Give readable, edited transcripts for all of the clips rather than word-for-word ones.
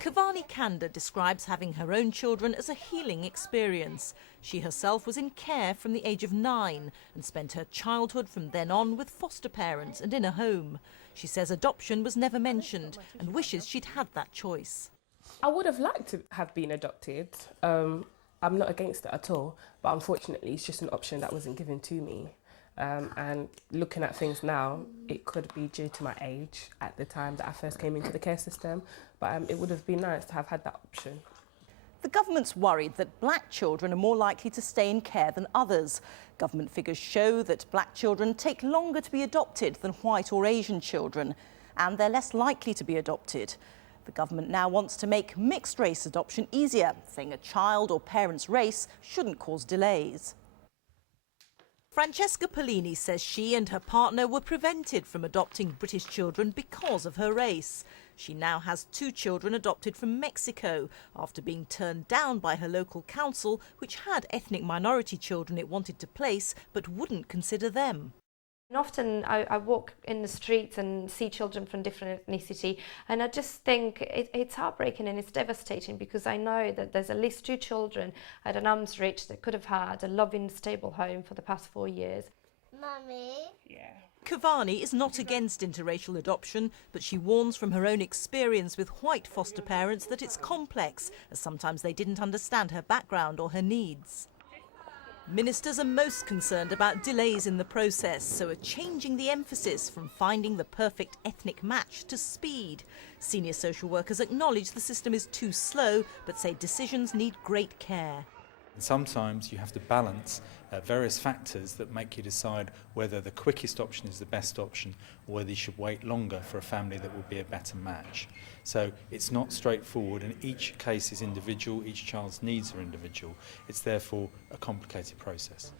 Kavani Kanda describes having her own children as a healing experience. She herself was in care from the age of 9 and spent her childhood from then on with foster parents and in a home. She says adoption was never mentioned and wishes she'd had that choice. I would have liked to have been adopted. I'm not against it at all, but unfortunately it's just an option that wasn't given to me. And looking at things now, it could be due to my age at the time that I first came into the care system, but it would have been nice to have had that option. The government's worried that black children are more likely to stay in care than others. Government figures show that black children take longer to be adopted than white or Asian children, and they're less likely to be adopted. The government now wants to make mixed-race adoption easier, saying a child or parent's race shouldn't cause delays. Francesca Polini says she and her partner were prevented from adopting British children because of her race. She now has 2 children adopted from Mexico after being turned down by her local council, which had ethnic minority children it wanted to place but wouldn't consider them. And often I walk in the streets and see children from different ethnicity, and I just think it's heartbreaking and it's devastating, because I know that there's at least 2 children at an arm's reach that could have had a loving, stable home for the past 4 years. Mummy? Yeah. Kavani is not against interracial adoption, but she warns from her own experience with white foster parents that it's complex, as sometimes they didn't understand her background or her needs. Ministers are most concerned about delays in the process, so are changing the emphasis from finding the perfect ethnic match to speed. Senior social workers acknowledge the system is too slow, but say decisions need great care. Sometimes you have to balance various factors that make you decide whether the quickest option is the best option or whether you should wait longer for a family that will be a better match. So it's not straightforward, and each case is individual, each child's needs are individual. It's therefore a complicated process.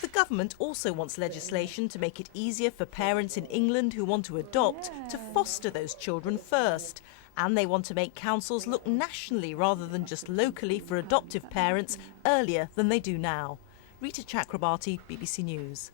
The government also wants legislation to make it easier for parents in England who want to adopt to foster those children first. And they want to make councils look nationally rather than just locally for adoptive parents earlier than they do now. Rita Chakrabarti, BBC News.